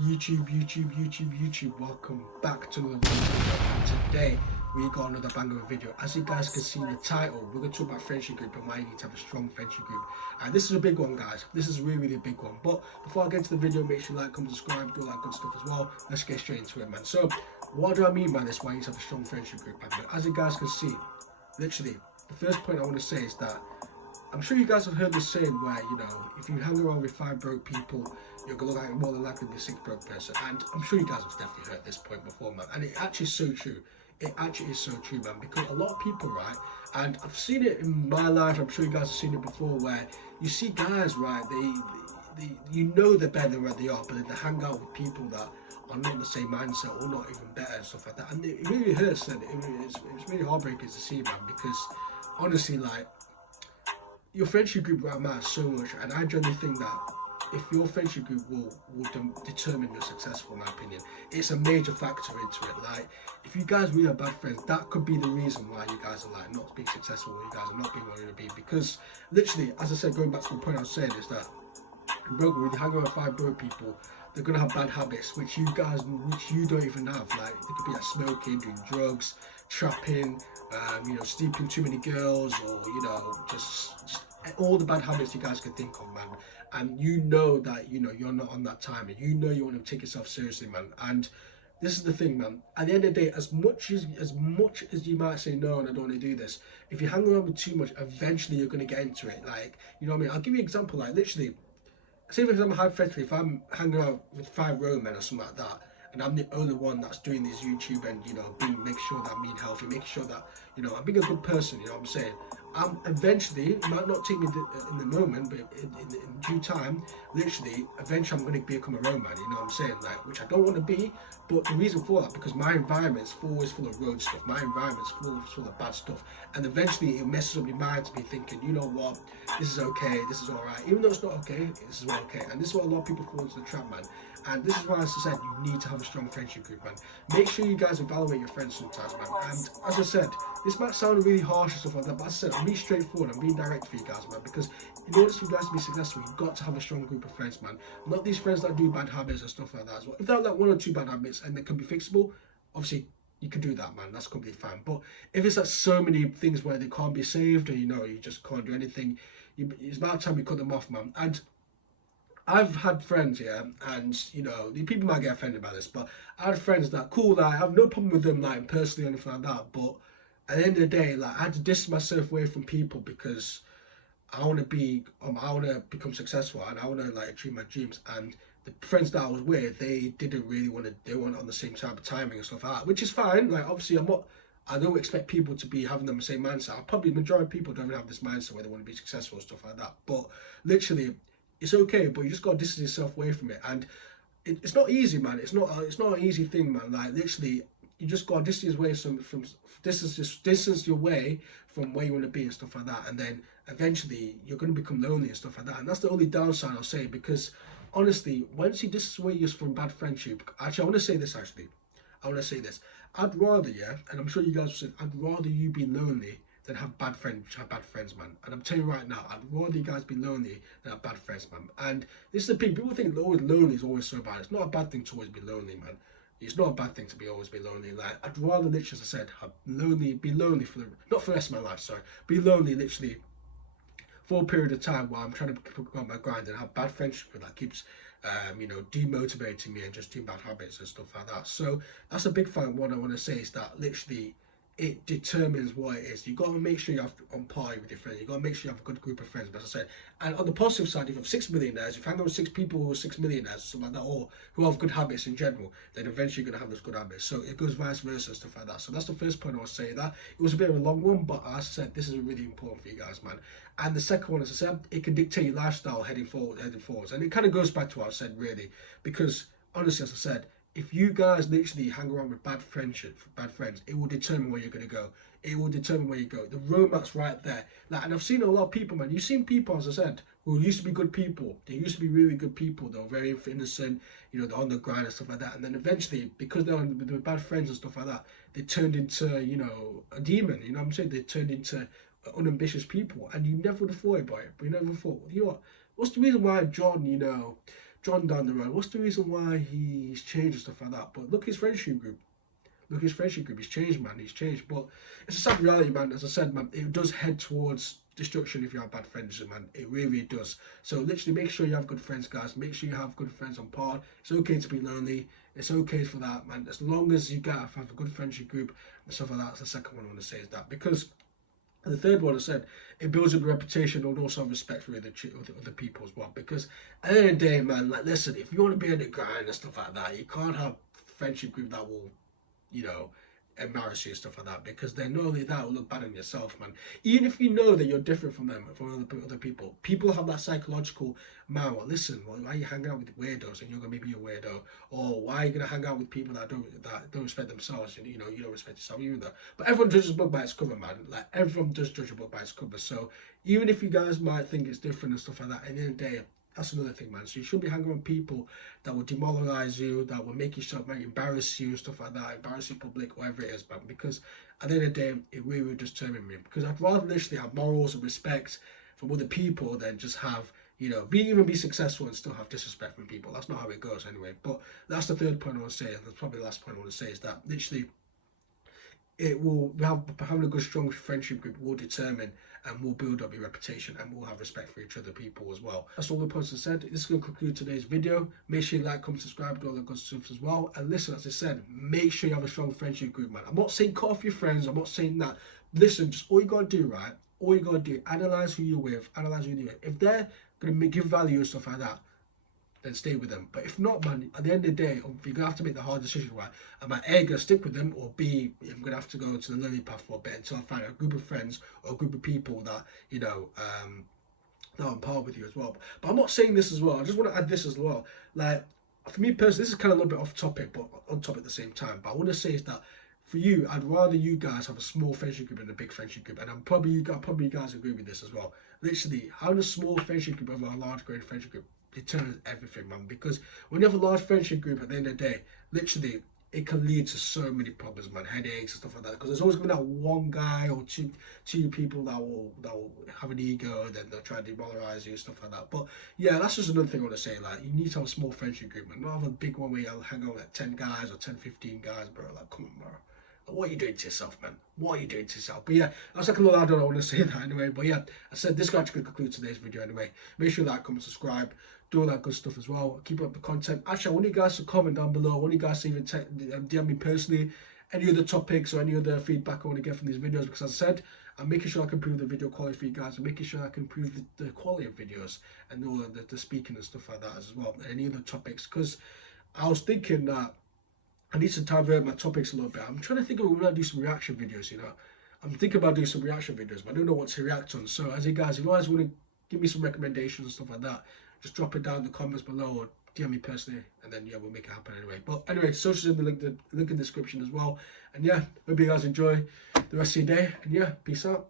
YouTube, welcome back to another video. And today we got another banger of a video. As you guys can see in the title, we're going to talk about friendship group and why you need to have a strong friendship group. And this is a big one, guys. This is really a big one. But before I get to the video, make sure you like, comment, subscribe, do all that good stuff as well. Let's get straight into it, man. So what do I mean by this? Why you need to have a strong friendship group, man? But as you guys can see, literally, the first point I want to say is that I'm sure you guys have heard the saying where, if you hang around with 5 broke people, you're going to look like more than likely be a 6 broke person. And I'm sure you guys have definitely heard this point before, man. And it actually is so true. It actually is so true, man. Because a lot of people, right, and I've seen it in my life, I'm sure you guys have seen it before, where you see guys, right, they're better than where they are, but then they hang out with people that are not the same mindset or not even better and stuff like that. And it really hurts, and it's really heartbreaking to see, man, because honestly, like, your friendship group right matters so much, and I generally think that if your friendship group will determine your success, in my opinion, it's a major factor into it. Like, if you guys really are bad friends, that could be the reason why you guys are like not being successful, or you guys are not being where you want to be. Because literally, as I said, going back to the point I was saying, is that broke when you hang around 5 broke people, they're gonna have bad habits which you don't even have. Like, they could be like smoking, doing drugs, trapping, sleeping too many girls, or just all the bad habits you guys can think of, man. And you know that you're not on that time, and you want to take yourself seriously, man. And this is the thing, man. At the end of the day, as much as you might say no and I don't want to do this, if you hang around with too much, eventually you're gonna get into it. Like, you know what I mean? I'll give you an example. Like, literally, say for example, hypothetically, if I'm hanging out with 5 Roman or something like that, and I'm the only one that's doing this YouTube and being make sure that I'm being healthy, making sure that I'm being a good person. You know what I'm saying? I'm eventually, it might not take me in the moment, but in due time, literally, eventually I'm going to become a Roman. You know what I'm saying? Like, which I don't want to be, but the reason for that, because my environment's always full of road stuff. My environment's full of bad stuff, and eventually it messes up your mind to be thinking, you know what, this is okay, this is all right, even though it's not okay, this is not okay. And this is what a lot of people fall into the trap, man. And this is why, as I said, you need to have a strong friendship group, man. Make sure you guys evaluate your friends sometimes, man. And as I said, this might sound really harsh and stuff like that, but as I said, I'm being straightforward, I'm being direct for you guys, man. Because in order for you guys to be successful, you've got to have a strong group of friends, man. Not these friends that do bad habits and stuff like that as well. If they're like 1 or 2 bad habits and they can be fixable, obviously you can do that, man. That's completely fine. But if it's like so many things where they can't be saved, and you just can't do anything, it's about time you cut them off, man. And I've had friends, yeah, and the people might get offended by this, but I had friends that cool, like, I have no problem with them, like, personally or anything like that. But at the end of the day, like, I had to distance myself away from people because I want to become successful, and I want to like achieve my dreams. And the friends that I was with, they didn't really want to. They weren't on the same type of timing and stuff like that, which is fine. Like, obviously, I'm not. I don't expect people to be having the same mindset. I probably majority of people don't have this mindset where they want to be successful and stuff like that. But literally, it's okay. But you just got to distance yourself away from it. And it's not easy, man. It's not an easy thing, man. Like, literally, you just got to distance away from distance your way from where you want to be and stuff like that. And then eventually you're going to become lonely and stuff like that. And that's the only downside I'll say, because honestly, once you distance away just from bad friendship, actually, I want to say this. Actually, I want to say this. I'd rather, yeah, and I'm sure you guys will say, I'd rather you be lonely than have bad friends, man. And I'm telling you right now, I'd rather you guys be lonely than have bad friends, man. And this is the thing, people think always lonely is always so bad. It's not a bad thing to always be lonely, man. It's not a bad thing to always be lonely. Like, I'd rather literally, as I said, be lonely for not for the rest of my life, sorry, be lonely literally for a period of time while I'm trying to pick up my grind, and have bad friendship that keeps demotivating me and just doing bad habits and stuff like that. So that's a big thing. What I want to say is that literally it determines what it is. You got to make sure you have on par with your friends. You got to make sure you have a good group of friends. But as I said, and on the positive side, if you have 6 millionaires, if you hang out with 6 people who are 6 millionaires, something like that, or who have good habits in general, then eventually you're gonna have those good habits. So it goes vice versa and stuff like that. So that's the first point I was saying. That it was a bit of a long one, but as I said, this is really important for you guys, man. And the second one, as I said, it can dictate your lifestyle heading forwards, and it kind of goes back to what I said, really, because honestly, as I said, if you guys literally hang around with bad friends, it will determine where you're gonna go. It will determine where you go. The roadmap's right there. Like, and I've seen a lot of people, man. You've seen people, as I said, who used to be good people. They used to be really good people. They were very innocent, they're on the grind and stuff like that. And then eventually, because they were bad friends and stuff like that, they turned into, a demon. You know what I'm saying? They turned into unambitious people, and you never would have thought about it. But you never thought, what's the reason why John, John down the road, what's the reason why he's changed and stuff like that? But look, his friendship group. Look, his friendship group, he's changed, man. He's changed. But it's a sad reality, man. As I said, man, it does head towards destruction if you have bad friends, man. It really does. So literally make sure you have good friends, guys. Make sure you have good friends on par. It's okay to be lonely. It's okay for that, man. As long as you have a good friendship group and stuff like that. That's the second one I want to say is that. Because the third one I said, it builds up a reputation and also respect for other people as well. Because at the end of the day, man, like listen, if you want to be on the grind and stuff like that, you can't have a friendship group that will, you know, embarrass you and stuff like that, because then not only that will look bad on yourself, man. Even if you know that you're different from them, from other people have that psychological, man, well listen, well, why are you hanging out with weirdos and you're gonna be a weirdo? Or why are you gonna hang out with people that don't respect themselves, and you know you don't respect yourself either? But everyone judges a book by its cover, man. Like everyone does judge a book by its cover. So even if you guys might think it's different and stuff like that, at the end of the day, that's another thing, man. So you shouldn't be hanging around people that will demoralize you, that will make you stuff, might embarrass you, stuff like that, embarrass you in public, whatever it is, man. Because at the end of the day, it really will just determine me. Because I'd rather literally have morals and respect from other people than just have, you know, even be successful and still have disrespect from people. That's not how it goes anyway. But that's the third point I want to say, and that's probably the last point I want to say, is that literally having a good strong friendship group will determine and will build up your reputation, and will have respect for each other people as well. That's all the points I said. This is going to conclude today's video. Make sure you like, comment, subscribe, do all that good stuff as well. And listen, as I said, make sure you have a strong friendship group, man. I'm not saying cut off your friends, I'm not saying that. Listen, just all you gotta do, right? All you gotta do, analyze who you're with, analyze who you're with. If they're gonna give value and stuff like that, then stay with them. But if not, man, at the end of the day, you're gonna have to make the hard decision, right? Am I A, gonna stick with them, or B, I'm gonna have to go to the learning path for a bit until I find a group of friends or a group of people that, you know, that are on par with you as well. But I'm not saying this as well. I just want to add this as well. Like, for me personally, this is kind of a little bit off topic, but on topic at the same time. But I want to say is that for you, I'd rather you guys have a small friendship group than a big friendship group. And probably you guys agree with this as well. Literally, having a small friendship group over a large, great friendship group determines everything, man. Because when you have a large friendship group, at the end of the day, literally, it can lead to so many problems, man, headaches and stuff like that. Because there's always gonna be that one guy or two people that will have an ego, and then they'll try to demoralize you and stuff like that. But yeah, that's just another thing I want to say. Like, you need to have a small friendship group, man. Not have a big one where you'll hang out with like 10 guys or 10, 15 guys, bro. Like, come on, bro. What are you doing to yourself, man? What are you doing to yourself? But yeah, that's like a little add-on. I want to say that anyway. But yeah, I said this guy could conclude today's video anyway. Make sure that, comment, subscribe, do all that good stuff as well. Keep up the content. Actually, I want you guys to comment down below. I want you guys to even DM me personally any other topics or any other feedback I want to get from these videos. Because as I said, I'm making sure I can improve the video quality for you guys. I'm making sure I can improve the quality of videos and all the speaking and stuff like that as well. Any other topics. Because I was thinking that I need to divert my topics a little bit. I'm trying to think of when I do some reaction videos, you know. I'm thinking about doing some reaction videos, but I don't know what to react on. So as you guys, if you guys want to give me some recommendations and stuff like that, just drop it down in the comments below or DM me personally, and then yeah, we'll make it happen anyway. But anyway, socials in the link in the description as well. And yeah, hope you guys enjoy the rest of your day. And yeah, peace out.